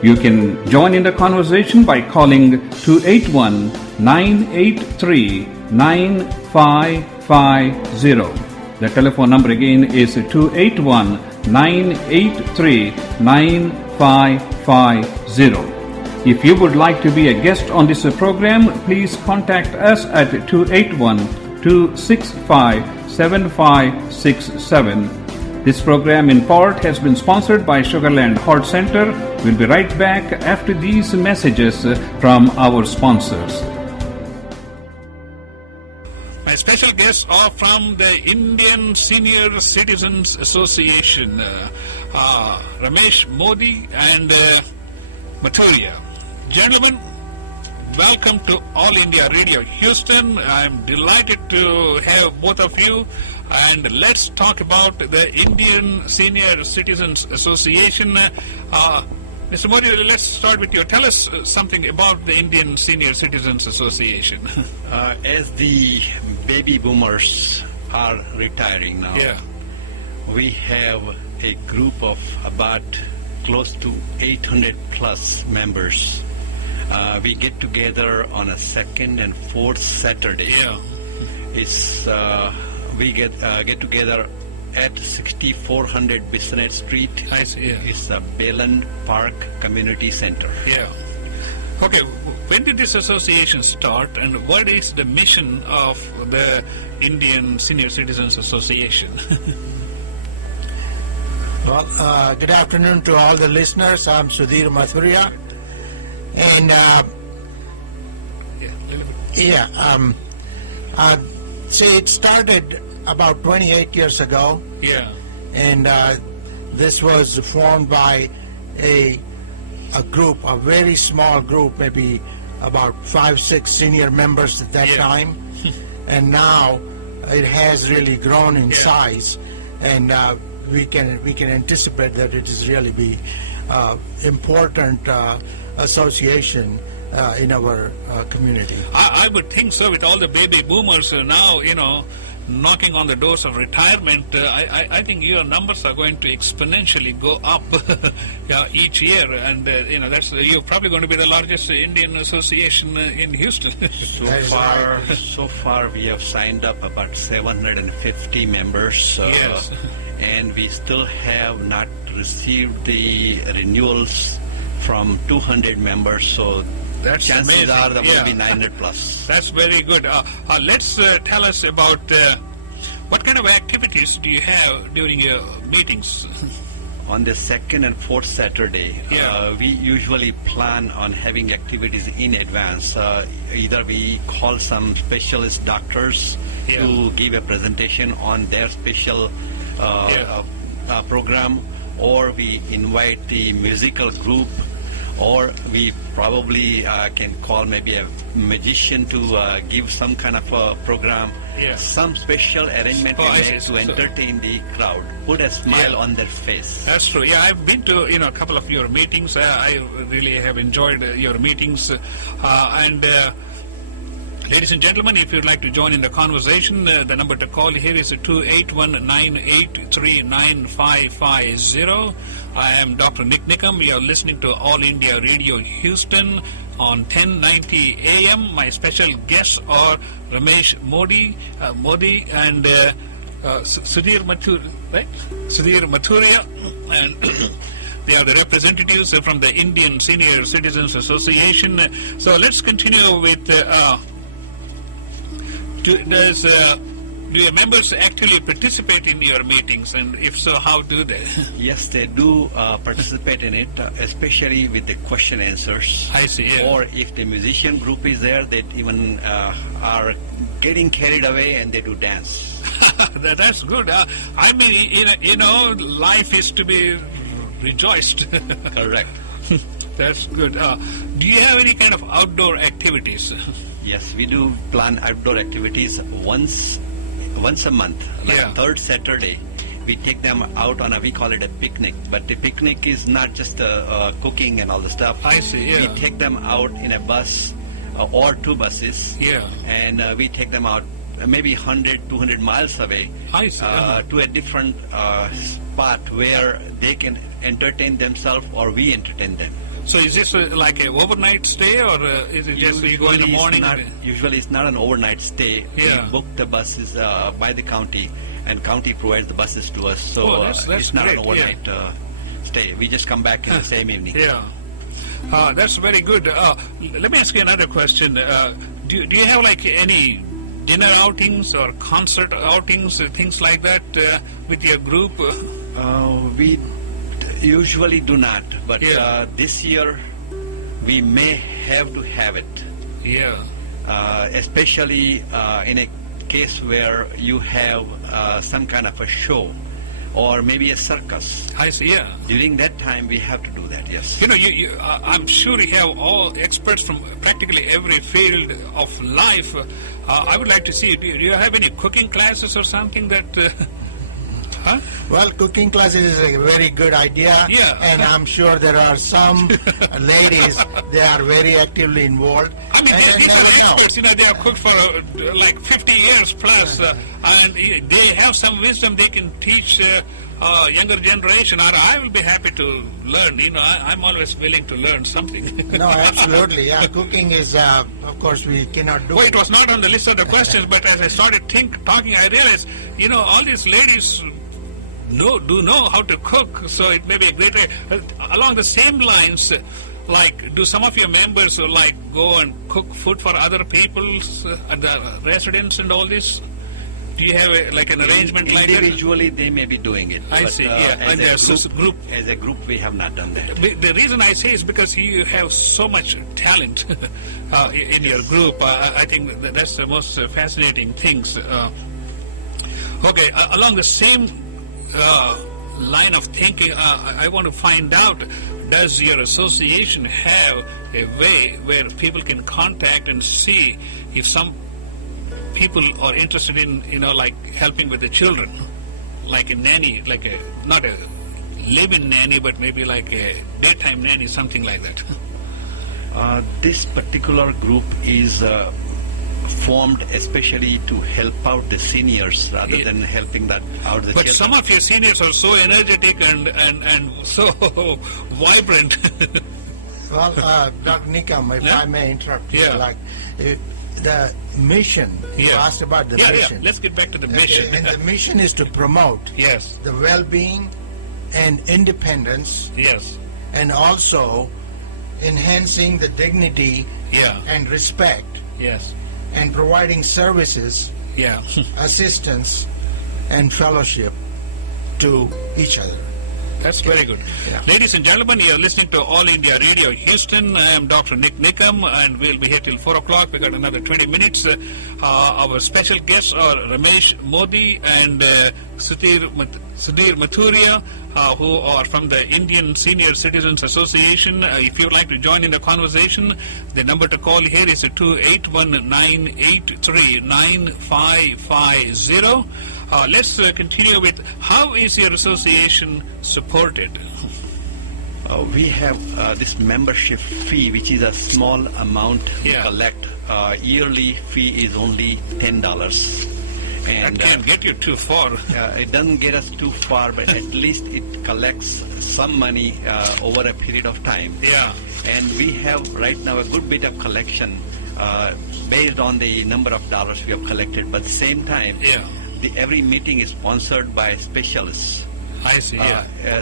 You can join in the conversation by calling 281-983-9550. The telephone number again is 281-983-9550. If you would like to be a guest on this program, please contact us at 281-265-7567. This program in part has been sponsored by Sugarland Heart Center. We'll be right back after these messages from our sponsors. My special guests are from the Indian Senior Citizens Association, Ramesh Modi and Mathuria. Gentlemen, welcome to All India Radio Houston. I'm delighted to have both of you, and let's talk about the Indian Senior Citizens Association. Mr. Modi, let's start with you. Tell us something about the Indian Senior Citizens Association. As the baby boomers are retiring now, we have a group of about close to 800 plus members. We get together on a second and fourth Saturday. We get together at 6400 Bissonnet Street. I see. It's the Bayland Park Community Center. Okay, when did this association start, and what is the mission of the Indian Senior Citizens Association? Well, good afternoon to all the listeners. I'm Sudhir Mathuria, and it started about 28 years ago. And this was formed by a group, a very small group, maybe about 5-6 senior members at that time. And now it has really grown in size, and we can anticipate that it is really be important association in our community. I would think so, with all the baby boomers now, knocking on the doors of retirement. I think your numbers are going to exponentially go up each year, and that's you're probably going to be the largest Indian association in Houston. So far we have signed up about 750 members. And we still have not received the renewals from 200 members, so that's chances amazing. are there will be 900 plus. That's very good. Let's tell us about what kind of activities do you have during your meetings? On the second and fourth Saturday, we usually plan on having activities in advance. Either we call some specialist doctors to give a presentation on their special program, or we invite the musical group, or we probably can call maybe a magician to give some kind of a program, some special arrangement to entertain the crowd, put a smile on their face. That's true. I've been to a couple of your meetings. I really have enjoyed your meetings, and Ladies and gentlemen, if you'd like to join in the conversation, the number to call here is 281-983-9550. I am Dr. Nick Nickham. You are listening to All India Radio Houston on 1090 AM. My special guests are Ramesh Modi and Sudhir Mathur, right? Sudhir Mathuria, and they are the representatives from the Indian Senior Citizens Association. So let's continue with. Do your members actually participate in your meetings, and if so, how do they? Yes, they do participate in it, especially with the question answers. I see. Yeah. Or if the musician group is there, they even are getting carried away and they do dance. That's good. I mean, life is to be rejoiced. Correct. That's good. Do you have any kind of outdoor activities? Yes, we do plan outdoor activities once a month. Like third Saturday, we take them out on we call it a picnic. But the picnic is not just cooking and all the stuff. I see. Yeah. We take them out in a bus or two buses. Yeah. And we take them out maybe 100, 200 miles away. I see. To a different spot where they can entertain themselves or we entertain them. So is this like an overnight stay, or is it just you go in the morning? Usually it's not an overnight stay. Yeah. We book the buses by the county, and county provides the buses to us. So that's it's not great. an overnight stay. We just come back in the same evening. Yeah. That's very good. Let me ask you another question. Do you have like any dinner outings or concert outings, things like that with your group? We usually do not, but Yeah. this year we may have to have it. Yeah. Especially in a case where you have some kind of a show or maybe a circus. I see. Yeah. During that time, we have to do that, yes. I'm sure you have all experts from practically every field of life. I would like to see, do you have any cooking classes or something that... Huh? Well, cooking classes is a very good idea. Yeah. And I'm sure there are some ladies, they are very actively involved. I mean, And these you are never know. experts, they have cooked for like 50 years plus, and they have some wisdom they can teach younger generation. I will be happy to learn, I'm always willing to learn something. No, absolutely. Yeah, cooking is, of course, we cannot do Well, it. it was not on the list of the questions, but as I started talking, I realized, all these ladies do know how to cook, so it may be a great way. Along the same lines, like, do some of your members go and cook food for other people at the residence and all this? Do you have an arrangement like that? Individually, they may be doing it. I but, see, yeah. And As there's a group. As a group, we have not done that. The reason I say is because you have so much talent in your group. I think that's the most fascinating things. Okay, along the same line of thinking, I want to find out, does your association have a way where people can contact and see if some people are interested in, helping with the children, like a nanny, not a live-in nanny, but maybe like a daytime nanny, something like that? This particular group is formed especially to help out the seniors rather than helping that out the But children. some of your seniors are so energetic and so vibrant. Well, Dr. Nikam, if Yeah. I may interrupt you, Yeah. the mission, you Yeah. asked about the Yeah, mission. let's get back to the Okay, mission. and the mission is to promote Yes, the well-being and independence, yes, and also enhancing the dignity yeah, and respect, yes, and providing services, yeah. assistance, and fellowship to each other. That's very good. Yeah. Ladies and gentlemen, you are listening to All India Radio Houston. I am Dr. Nick Nickham, and we'll be here till 4 o'clock. We got another 20 minutes. Our special guests are Ramesh Modi and Sudhir Mathuria, who are from the Indian Senior Citizens Association. If you'd like to join in the conversation, the number to call here is 281-983-9550. Let's continue with, how is your association supported? we have this membership fee, which is a small amount we collect. Yearly fee is only $10. And that can't get you too far. it doesn't get us too far, but at least it collects some money over a period of time. Yeah. And we have right now a good bit of collection based on the number of dollars we have collected. But at the same time, every meeting is sponsored by specialists. I see,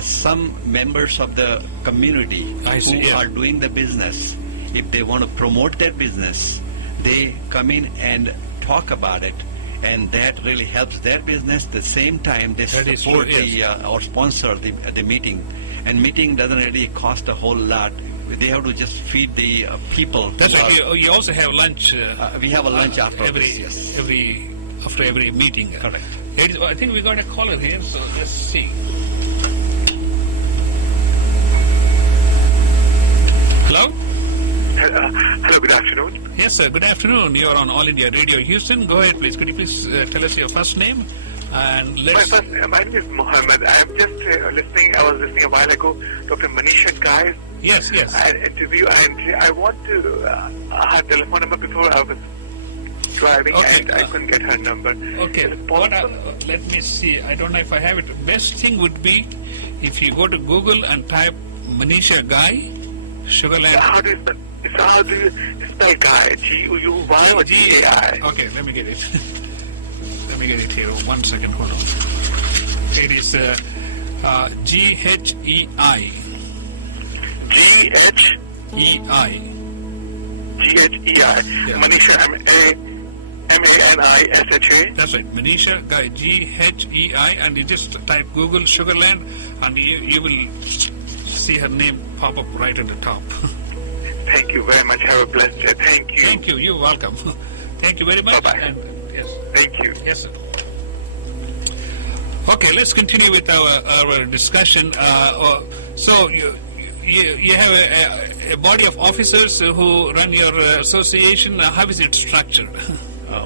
some members of the community who are doing the business, if they want to promote their business, they come in and talk about it, and that really helps their business. At the same time, they support or sponsor the meeting. And meeting doesn't really cost a whole lot. They have to just feed the people. That's right. You also have lunch. We have a lunch after every meeting. Correct. I think we got a caller here, so let's see. Hello? Hello, good afternoon. Yes, sir. Good afternoon. You're on All India Radio Houston. Go ahead, please. Could you please tell us your first name? And let's... My name is Mohammed. I am just listening. I was listening a while ago, Dr. Manisha Gai. Yes. Interview, and I want to her telephone number before I was driving, and I couldn't get her number. Okay. Let me see. I don't know if I have it. Best thing would be if you go to Google and type Manisha Gai, Sugarland. How do you spell Gai? G-U-Y or G-A-I? Okay, let me get it. Let me get it here. 1 second. Hold on. It is G-H-E-I. G-H-E-I. G-H-E-I. Yeah. Manisha, M-A-N-I-S-H-A. That's right, Manisha Gai, G-H-E-I, and you just type Google Sugarland, and you will see her name pop up right at the top. Thank you very much. Have a blessed day. Thank you. Thank you. You're welcome. Thank you very much. Bye-bye. And, yes. Thank you. Yes, sir. Okay, let's continue with our discussion. So you have a body of officers who run your association. How is it structured?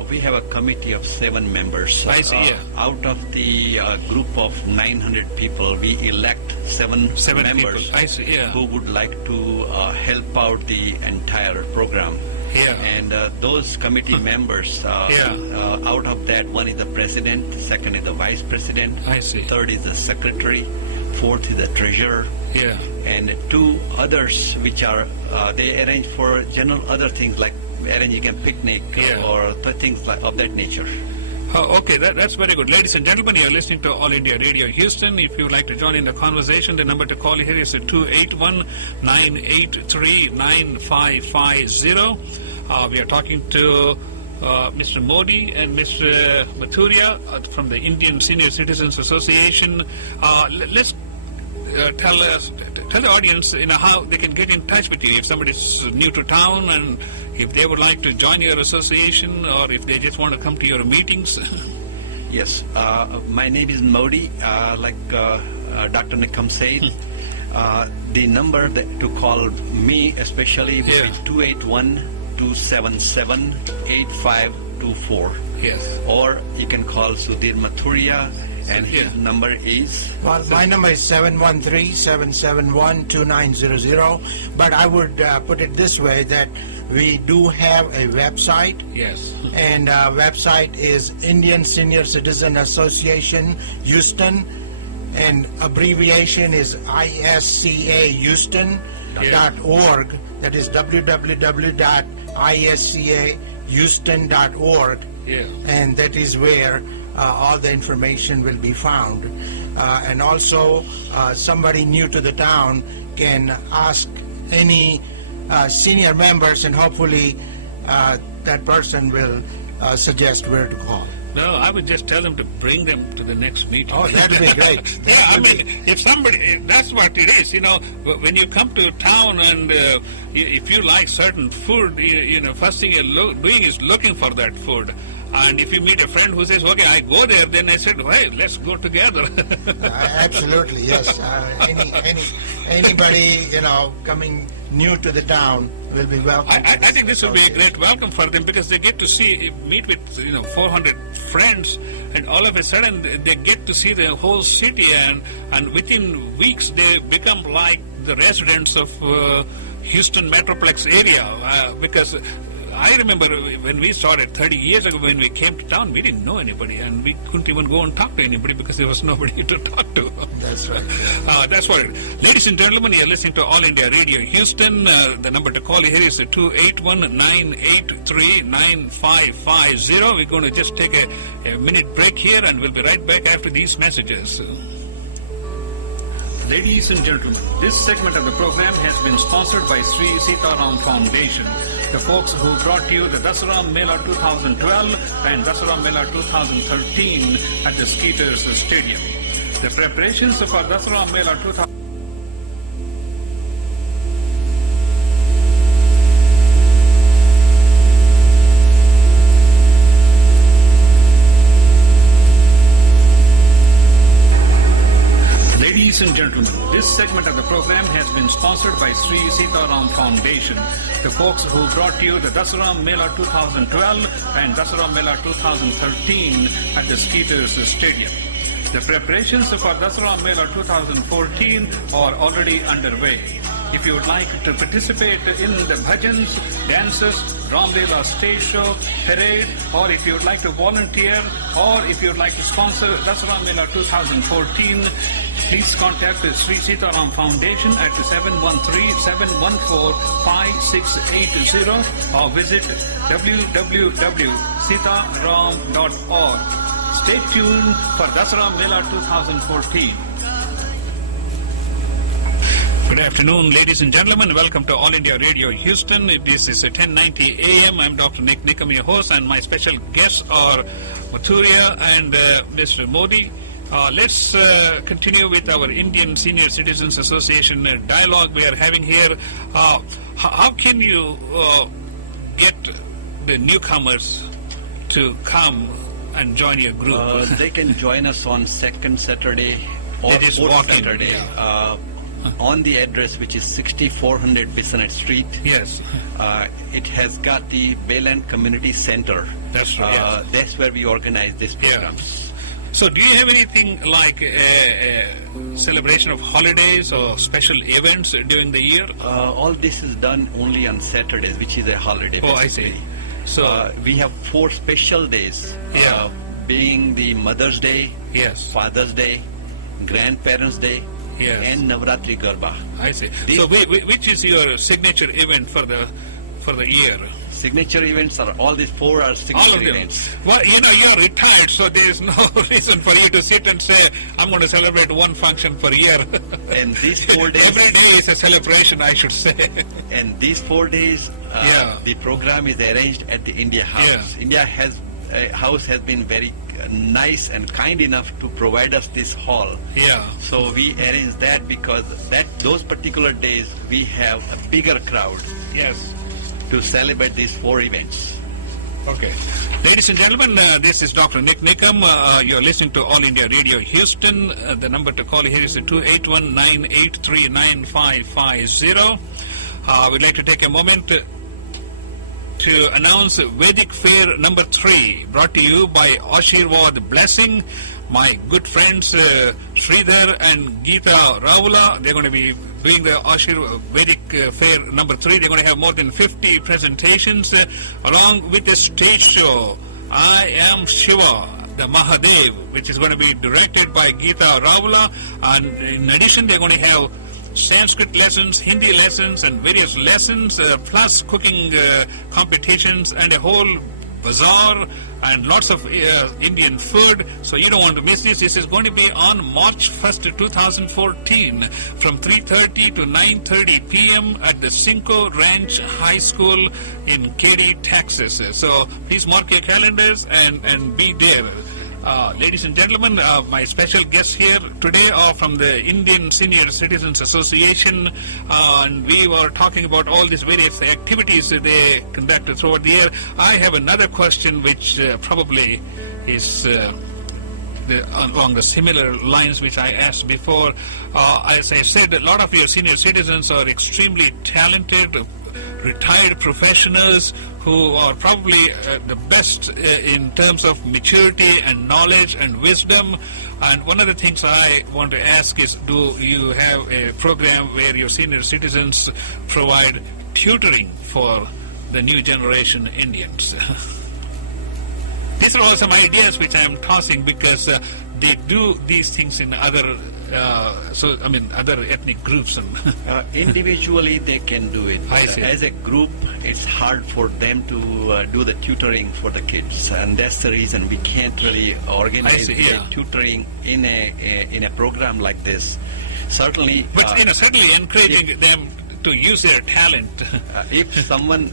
We have a committee of 7 members. I see, Out of the group of 900 people, we elect seven members people. I see, who would like to help out the entire program. Yeah. And those committee members, out of that, one is the president, second is the vice president, I see. Third is the secretary, fourth is the treasurer, and 2 others which are, they arrange for general other things like arranging a picnic or things like of that nature. Oh, okay, that's very good. Ladies and gentlemen, you're listening to All India Radio Houston. If you'd like to join in the conversation, the number to call here is 281-983-9550. We are talking to Mr. Modi and Mr. Mathuria from the Indian Senior Citizens Association. Let's tell the audience, how they can get in touch with you if somebody's new to town and if they would like to join your association or if they just want to come to your meetings. Yes, my name is Modi, like Dr. Nikam said. The number to call me especially would be 281-277-8524. Yes. Or you can call Sudhir Mathuria, and his number is? Well, my number is 713-771-2900. But I would put it this way, that we do have a website. Yes. And website is Indian Senior Citizen Association Houston, and abbreviation is iscahouston.org. That is www.iscahouston.org. Yeah. And that is where all the information will be found. And also, somebody new to the town can ask any senior members, and hopefully that person will suggest where to call. No, I would just tell them to bring them to the next meeting. Oh, that'd be great. I mean, if somebody, that's what it is, when you come to town and if you like certain food, first thing you're doing is looking for that food. And if you meet a friend who says, okay, I go there, then I said, hey, let's go together. Absolutely, yes. Anybody, coming new to the town will be welcome. I think this will be a great welcome for them because they get to meet with 400 friends, and all of a sudden they get to see the whole city, and within weeks they become like the residents of Houston Metroplex area, because I remember when we started 30 years ago, when we came to town, we didn't know anybody, and we couldn't even go and talk to anybody because there was nobody to talk to. That's right. That's what it is. Ladies and gentlemen, you're listening to All India Radio Houston. The number to call here is 281-983-9550. We're going to just take a minute break here, and we'll be right back after these messages. Ladies and gentlemen, this segment of the program has been sponsored by Sri Sitaram Foundation, the folks who brought you the Dasara Mela 2012 and Dasara Mela 2013 at the Skeeters Stadium. The preparations for Dasara Mela 2012 Ladies and gentlemen, this segment of the program has been sponsored by Sri Sitaram Foundation, the folks who brought you the Dasara Mela 2012 and Dasara Mela 2013 at the Skeeters Stadium. The preparations for Dasara Mela 2014 are already underway. If you would like to participate in the bhajans, dances, Ramlila stage show, parade, or if you would like to volunteer, or if you would like to sponsor Dasara Mela 2014, please contact the Sri Sitaram Foundation at 713-714-5680 or visit www.sitaram.org. Stay tuned for Dasara Mela 2014. Good afternoon, ladies and gentlemen. Welcome to All India Radio Houston. This is 1090 AM. I'm Dr. Nick Nickham, your host, and my special guests are Mathuria and Mr. Modi. Let's continue with our Indian Senior Citizens Association dialogue we are having here. How can you get the newcomers to come and join your group? They can join us on second Saturday or fourth Saturday. On the address, which is 6400 Bissonnet Street. Yes. It has got the Bayland Community Center. That's right. Yes. That's where we organize these programs. Yeah. So do you have anything like a celebration of holidays or special events during the year? All this is done only on Saturdays, which is a holiday. Oh, basically. I see. So we have 4 special days. Being the Mother's Day, yes, Father's Day, Grandparents' Day, yes, and Navratri Garba. I see. So which is your signature event for the year? Signature events are all these 4 are signature all of them. Events. Well, you're retired, so there is no reason for you to sit and say, I'm going to celebrate one function per year. And these 4 days... Every day is a celebration, I should say. And these 4 days, the program is arranged at the India House. Yeah. House has been very nice and kind enough to provide us this hall. Yeah. So we arrange that because those particular days we have a bigger crowd. Yes. To celebrate these 4 events. Okay. Ladies and gentlemen, this is Dr. Nick Nickham. You're listening to All India Radio Houston. The number to call here is 281-983-9550. We'd like to take a moment to announce Vedic Fair number 3, brought to you by Ashirwad Blessing. My good friends Sridhar and Geeta Raula, they're going to be doing the Ashirwad Vedic Fair number 3. They're going to have more than 50 presentations along with a stage show. I Am Shiva, the Mahadev, which is going to be directed by Geeta Raula. And in addition, they're going to have Sanskrit lessons, Hindi lessons, and various lessons, plus cooking competitions and a whole bazaar and lots of Indian food. So you don't want to miss this. This is going to be on March 1st, 2014 from 3:30 to 9:30 p.m. at the Cinco Ranch High School in Katy, Texas. So please mark your calendars and be there. Ladies and gentlemen, my special guests here today are from the Indian Senior Citizens Association, and we were talking about all these various activities that they conduct throughout the year. I have another question which probably is along the similar lines which I asked before. As I said, a lot of your senior citizens are extremely talented, retired professionals who are probably the best in terms of maturity and knowledge and wisdom. And one of the things I want to ask is, do you have a program where your senior citizens provide tutoring for the new generation Indians? These are all some ideas which I am tossing because they do these things in other other ethnic groups. And individually they can do it. I see. As a group, it's hard for them to do the tutoring for the kids, and that's the reason we can't really organize the tutoring in a program like this. Certainly, but certainly encouraging them to use their talent. If someone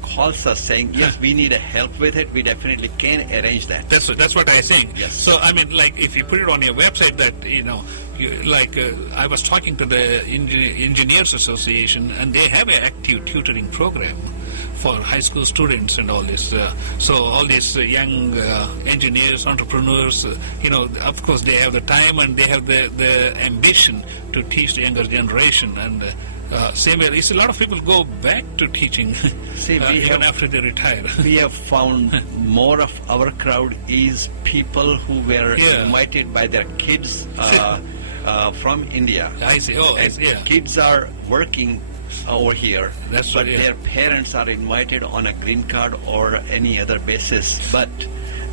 calls us saying, yes, we need a help with it, we definitely can arrange that. That's what I think. Yes. So, I mean, like, if you put it on your website that, I was talking to the Engineers Association, and they have an active tutoring program for high school students and all this. So all these young engineers, entrepreneurs, of course, they have the time and they have the ambition to teach the younger generation. And same way, a lot of people go back to teaching even after they retire. We have found more of our crowd is people who were invited by their kids from India. I see. Kids are working over here, but their parents are invited on a green card or any other basis. But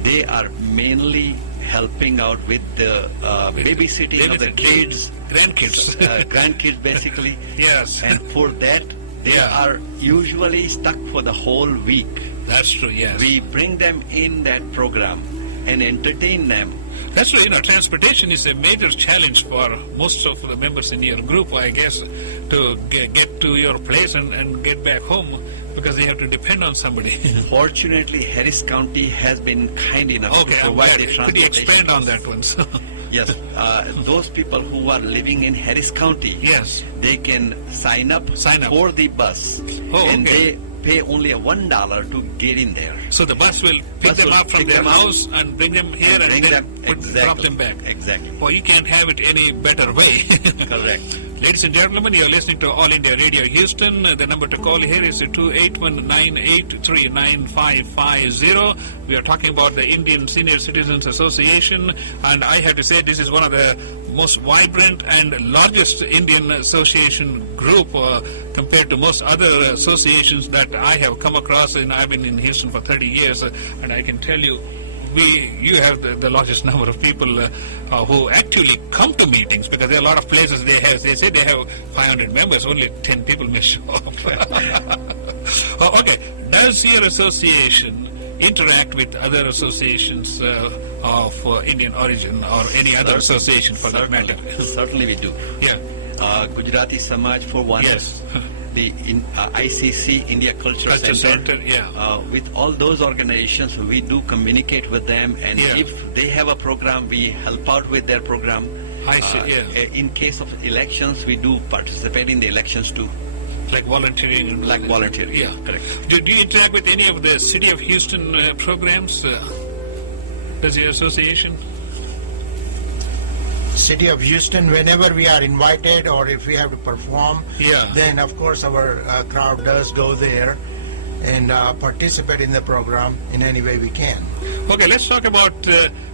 they are mainly helping out with the babysitting of the kids, grandkids basically. Yes. And for that, they are usually stuck for the whole week. That's true, yes. We bring them in that program and entertain them. That's true. Transportation is a major challenge for most of the members in your group, I guess, to get to your place and get back home, because they have to depend on somebody. Fortunately, Harris County has been kind enough to provide the transportation. Could you expand on that one? Yes. Those people who are living in Harris County, they can sign up for the bus. And they pay only $1 to get in there. So the bus will pick them up from their house and bring them here and then drop them back. Exactly. Well, you can't have it any better way. Correct. Ladies and gentlemen, you're listening to All India Radio Houston. The number to call here is 281-983-9550. We are talking about the Indian Senior Citizens Association, and I have to say this is one of the most vibrant and largest Indian association group compared to most other associations that I have come across. And I've been in Houston for 30 years, and I can tell you, you have the largest number of people who actually come to meetings, because there are a lot of places they say they have 500 members, only 10 people may show up. Okay, does your association interact with other associations of Indian origin or any other association for that matter? Certainly we do. Yeah. Gujarati Samaj for one. Yes. The ICC, India Culture Center. With all those organizations, we do communicate with them, and if they have a program, we help out with their program. I see, In case of elections, we do participate in the elections too. Like volunteering? Like volunteering, yeah. Correct. Do you interact with any of the City of Houston programs? Does your association? City of Houston, whenever we are invited or if we have to perform, then of course our crowd does go there and participate in the program in any way we can. Okay, let's talk about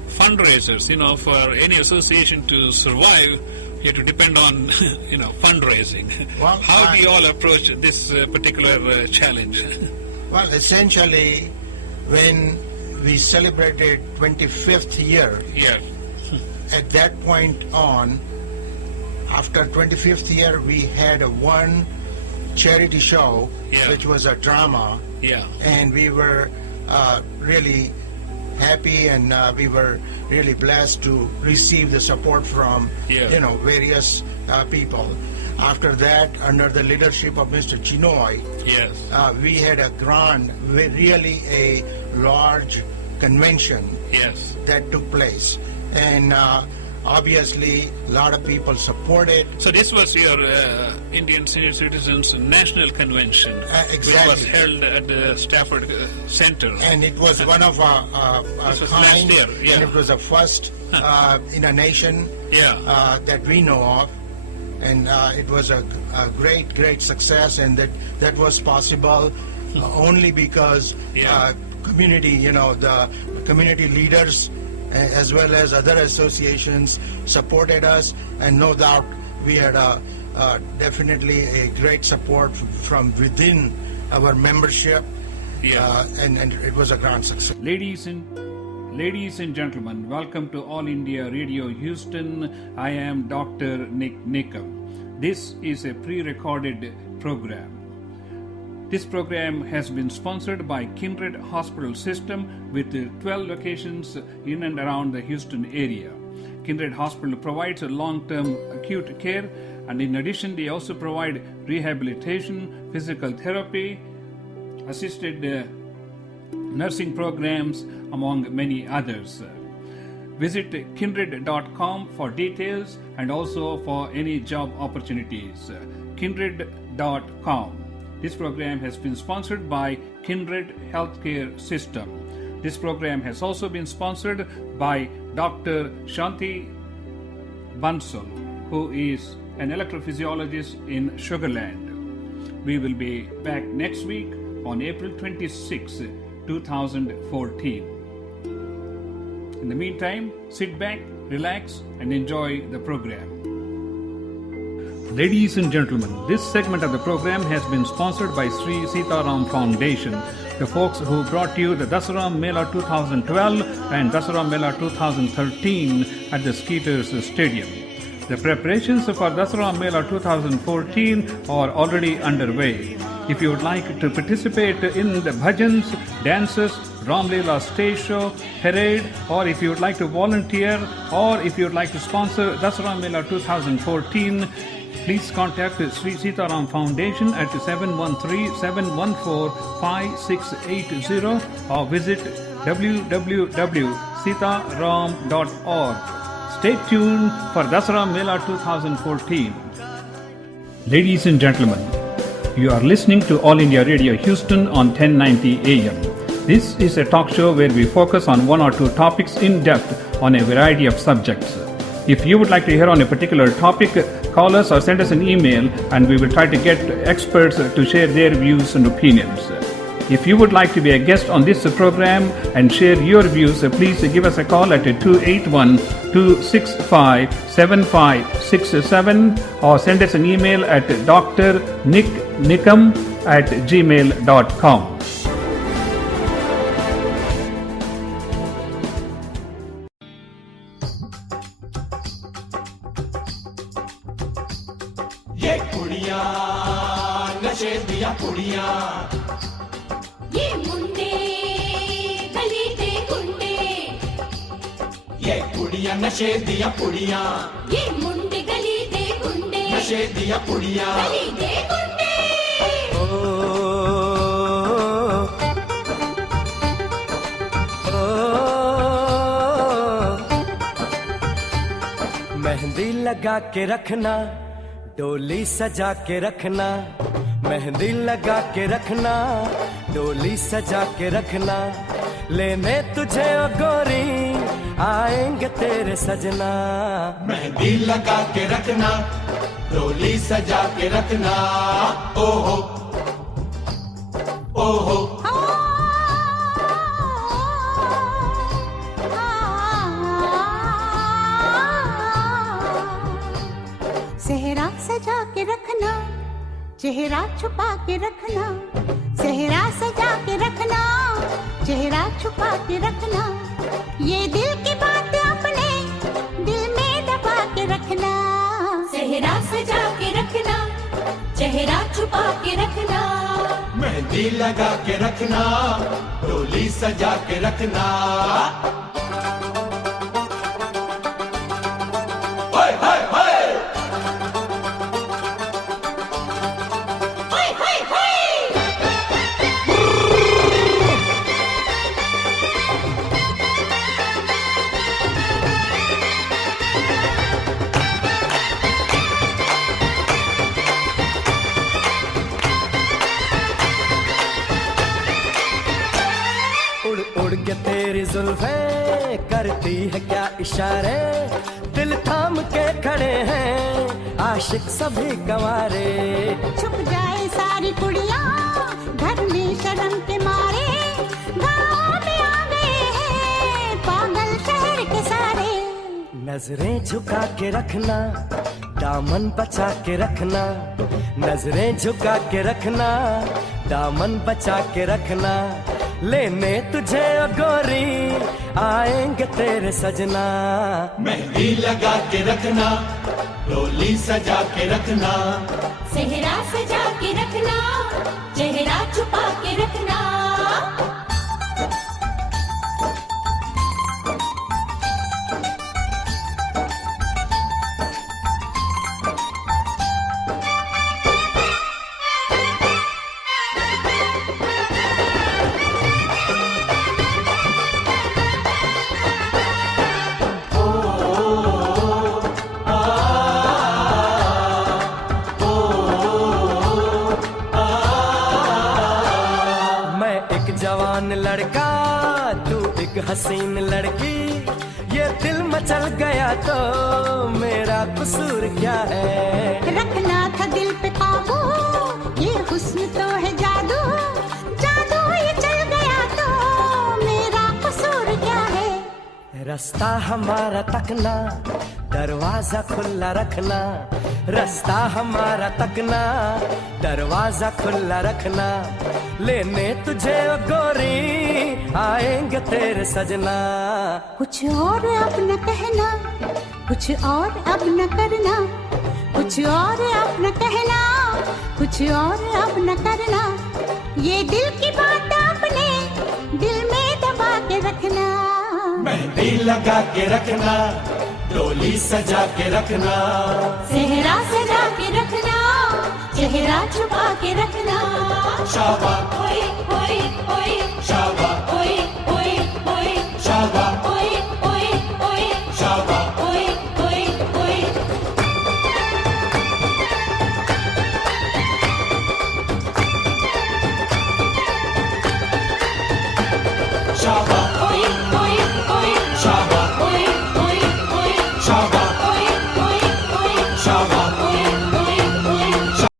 fundraisers. For any association to survive, you have to depend on fundraising. Well, how do you all approach this particular challenge? Well, essentially, when we celebrated 25th year, at that point on, after 25th year, we had one charity show, which was a drama, and we were really happy, and we were really blessed to receive the support from various people. After that, under the leadership of Mr. Chinoy, we had a really a large convention that took place. And obviously, a lot of people supported. So this was your Indian Senior Citizens National Convention. Exactly. Which was held at the Stafford Center. And it was one of a kind, last year, and it was a first in a nation that we know of. and it was a great success, and that was possible only because community, the community leaders as well as other associations supported us, and no doubt we had definitely a great support from within our membership, and it was a grand success. Ladies and gentlemen, welcome to All India Radio Houston. I am Dr. Nick Nickum. This is a pre-recorded program. This program has been sponsored by Kindred Hospital System with 12 locations in and around the Houston area. Kindred Hospital provides a long-term acute care, and in addition they also provide rehabilitation, physical therapy, assisted nursing programs, among many others. Visit kindred.com for details and also for any job opportunities. Kindred.com. This program has been sponsored by Kindred Healthcare System. This program has also been sponsored by Dr. Shanti Bansal, who is an electrophysiologist in Sugar Land. We will be back next week on April 26, 2014. In the meantime, sit back, relax, and enjoy the program. Ladies and gentlemen, this segment of the program has been sponsored by Sri Sita Ram Foundation, the folks who brought you the Dasara Mela 2012 and Dasara Mela 2013 at the Skeeters Stadium. The preparations for Dasara Mela 2014 are already underway. If you would like to participate in the bhajans, dances, Ram Leela stage show, parade, or if you would like to volunteer, or if you would like to sponsor Dasara Mela 2014, please contact Sri Sita Ram Foundation at 713-714-5680 or visit www.sitaram.org. Stay tuned for Dasara Mela 2014. Ladies and gentlemen, you are listening to All India Radio Houston on 1090 AM. This is a talk show where we focus on one or two topics in depth on a variety of subjects. If you would like to hear on a particular topic, call us or send us an email and we will try to get experts to share their views and opinions. If you would like to be a guest on this program and share your views, please give us a call at 281-265-7567 or send us an email at drnicknickum@gmail.com. ये कुड़ियाँ नशे दिया कुड़ियाँ ये मुंडे गली दे गुंडे ये कुड़ियाँ नशे दिया कुड़ियाँ ये मुंडे गली दे गुंडे नशे दिया कुड़ियाँ गली दे गुंडे मेहंदी लगा के रखना, डोली सजा के रखना, मेहंदी लगा के रखना, डोली सजा के रखना, लेने तुझे ओ गोरी आएंगे तेरे सजना। मेहंदी लगा के रखना, डोली सजा के रखना, ओहो ओहो सेहरा सजा के रखना, चेहरा छुपा के रखना, सेहरा सजा के रखना, चेहरा छुपा के रखना, ये दिल की बात अपने दिल में दबा के रखना। सेहरा सजा के रखना, चेहरा छुपा के रखना, मेहंदी लगा के रखना, डोली सजा के रखना। हाय हाय हाय उड़ उड़ के तेरी जुल्फे करती है क्या इशारे, दिल थाम के खड़े हैं आशिक सभी गंवारे। छुप जाए सारी कुड़ियाँ घर में शर्म के मारे, गाँव में आ गए हैं पागल शहर के सारे। नजरें झुका के रखना, दामन बचा के रखना, नजरें झुका के रखना, दामन बचा के रखना, लेने तुझे ओ गोरी आएंगे तेरे सजना। मेहंदी लगा के रखना, डोली सजा के रखना, सेहरा सजा के रखना, चेहरा छुपा के रखना। लड़का तू एक हसीन लड़की, ये दिल मचल गया तो मेरा कसूर क्या है। रखना था दिल पे काबू, ये हुस्न तो है जादू, जादू ये चल गया तो मेरा कसूर क्या है। रास्ता हमारा तकना, दरवाजा खुला रखना, रास्ता हमारा तकना, दरवाजा खुला रखना, लेने तुझे ओ गोरी आएंगे तेरे सजना। कुछ और अब न कहना, कुछ और अब न करना, कुछ और अब न कहना, कुछ और अब न करना, ये दिल की बात अपने दिल में दबा के रखना। मेहंदी लगा के रखना, डोली सजा के रखना, सेहरा सजा के रखना, चेहरा छुपा के रखना। शाबा ओए ओए ओए शाबा ओए